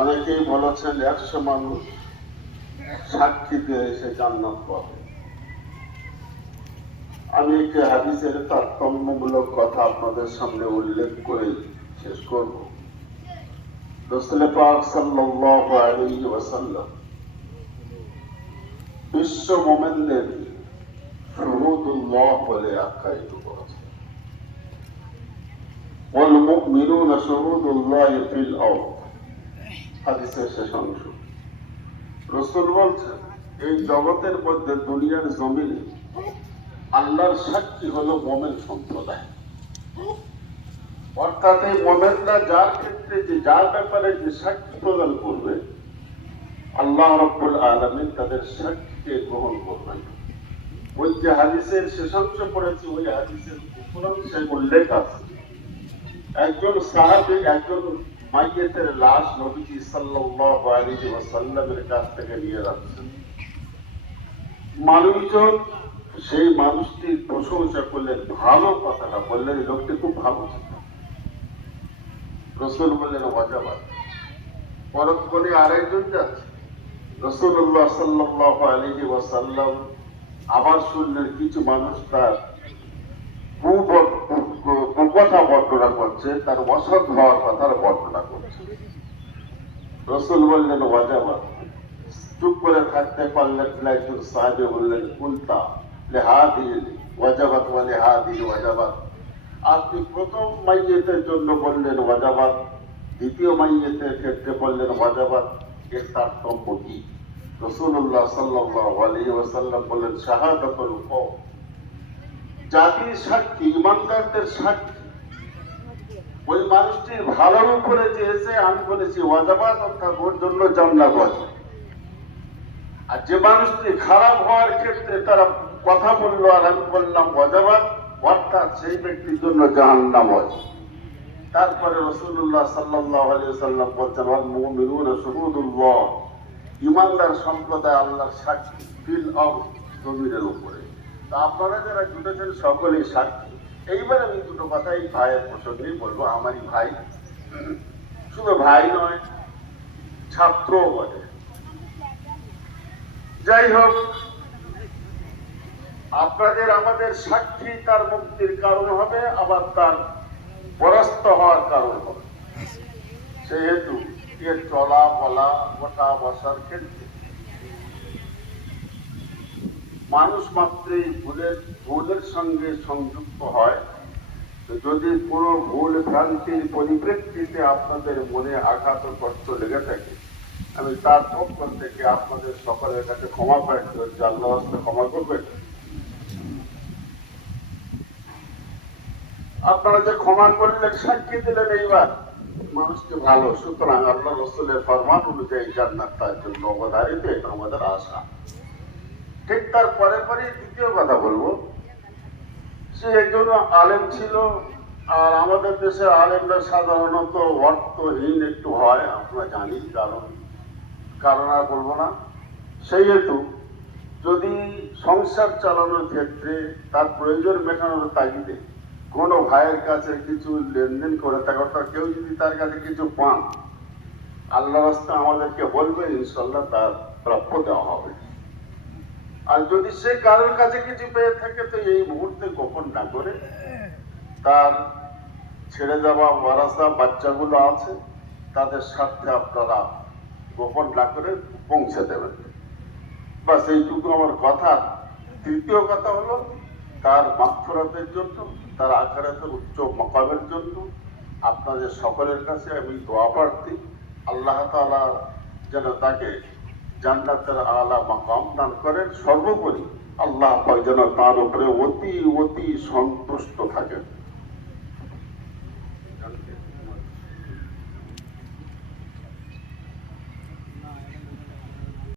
অনেকেই বলেছেন 100 মানুষ সাক্ষী দিয়ে সে জান্নাত পাবে। আমি একটি হাদিসের তারতম্যমূলক কথা আপনাদের সামনে উল্লেখ করে শেষ করব। রাসূল পাক সাল্লাল্লাহু আলাইহি ওয়াসাল্লাম বিশ্ব মুমিনদের শুহুদুল্লাহ বলে আখ্যায়িত করেছেন। ওয়াল মুমিনুনা শুহুদুল্লাহি ফিল আরদ, হাদিসের শেষ অংশ। রাসূল বলছেন, এই জগতের মধ্যে, দুনিয়ার জমিনে আল্লাহর সাক্ষী হলো মুমিন সম্প্রদায়। অর্থাৎ এই মুমিনরা যার ক্ষেত্রে যার ব্যাপারে যে সাক্ষী প্রদান করবে, আল্লাহ রাব্বুল আলামিন তাদের সাক্ষীকে গ্রহণ করবেন। ওই যে হাদিসের শেষাংশ পড়েছি, ওই হাদিসের উপরাংশে উল্লেখ আছে, একজন সাহাবী একজন মাইয়েতের লাশ নবীজি সাল্লাল্লাহু আলাইহি ওয়াসাল্লামের কাছ থেকে নিয়ে যাচ্ছেন। মানুষজন সেই মানুষটির প্রশংসা করলেন, ভালো কথাটা বললেন, লোকটি খুব ভালো ছিল। রাসূল বললেন ওয়াজাবাত। পরক্ষণে আরেকজন যাচ্ছে, রাসূলুল্লাহ সাল্লাল্লাহু আলাইহি ওয়াসাল্লাম আবার শুনলেন কিছু মানুষ তার কুকথা বর্ণনা করছে, তার অসৎ হওয়ার কথার বর্ণনা করছে। রাসূল বললেন ওয়াজাবাত। চুপ করে থাকতে পারলেন না। একজন সাহাবী বললেন কুলতা লিহাদিহি ওয়াজাবাত ওয়া লিহাদিহি ওয়াজাবাত। আপনি প্রথম মাইয়েতের জন্য বললেন ওয়াজাবাত, দ্বিতীয় মাইয়েতের ক্ষেত্রে বললেন ওয়াজাবাত, এর তারতম্য কি? রাসূলুল্লাহ সাল্লাল্লাহু আলাইহি ওয়াসাল্লাম বললেন শাহাদাতুল কওম, জাতির সাক্ষী, ইমানদারদের সাক্ষী। ওই মানুষটির ভালোর উপরে যে এসে আমি বলেছি ওয়াজাবাত, অর্থাৎ ওর জন্য জান্নাত আছে। আর যে মানুষটি খারাপ হওয়ার ক্ষেত্রে তারা কথা বললো আর আমি বললাম ওয়াজাবাত, অর্থাৎ সেই ব্যক্তির জন্য জাহান্নাম আছে। তারপরে রাসূলুল্লাহ সাল্লাল্লাহু আলাইহি ওয়াসাল্লাম বলছেন ওয়াল মুমিনুনা শুহুদুল্লাহ, ইমানদার সম্প্রদায় আল্লাহর সাক্ষী ফিল আরদ, জমিনের উপরে। তা আপনারা যারা জুটেছেন সকলেই সাক্ষী। এইবার আমি দুটো কথা এই ভাইয়ের প্রসঙ্গেই বলবো। আমারই ভাই, শুধু ভাই নয়, ছাত্রও বটে। যাই হোক, আপনাদের আমাদের সাক্ষী তার মুক্তির কারণ হবে, আবার তার পরাস্ত হওয়ার কারণ হবে। সেহেতু এর চলা বলা ওঠা বসার ক্ষেত্রে মানুষ মাত্রই ভুলের সঙ্গে সংযুক্ত হয়। যদি কোনো ভুল ভ্রান্তির পরিপ্রেক্ষিতে আপনাদের মনে আঘাত ও কষ্ট লেগে থাকে, আমি তার পক্ষ থেকে আপনাদের সকলের কাছে ক্ষমা প্রার্থী হচ্ছি, আল্লাহ রাস্তায় ক্ষমা করবেন। আপনারা যে ক্ষমা করলেন, সাক্ষী দিলেন, এইবার মানুষকে ভালো, সুতরাং আল্লাহ রাসূলের ফরমান অনুযায়ী জান্নাত তার জন্য অবধারিত, এটা আমাদের আশা। ঠিক তার পরে পরে দ্বিতীয় কথা বলবো, সে একজন আলেম ছিল। আর আমাদের দেশের আলেমরা সাধারণত অর্থহীন একটু হয়, আমরা জানি, কারণ আর বলবো না। সেই হেতু যদি সংসার চালানোর ক্ষেত্রে তার প্রয়োজন মেটানোর তাগিদে কোনো ভাইয়ের কাছে কিছু লেনদেন করে থাকে, অর্থাৎ কেউ যদি তার কাছে কিছু পান, আল্লাহ রাস্তায় আমাদেরকে বলবে, ইনশাল্লাহ তার প্রাপ্য দেওয়া হবে। আর যদি সে কারোর কাছে কিছু পেয়ে থাকে, তো এই মুহূর্তে গোপন না করে তার ছেড়ে যাওয়া ওয়ারাসা বাচ্চাগুলো আছে, তাদের সাথে আপনারা গোপন না করে পৌঁছে দেবেন। বাস এইটুকু আমার কথা। তৃতীয় কথা হলো, তার মাগফিরাতের জন্য, তার আখিরাতের উচ্চ মাকামের জন্য আপনাদের সকলের কাছে আমি দোয়া প্রার্থী। আল্লাহ তাআলা যেন তাকে জান্নাতের আলা মাকাম দান করেন। সর্বোপরি আল্লাহ পাক যেন তার উপরে অতি অতি সন্তুষ্ট থাকে।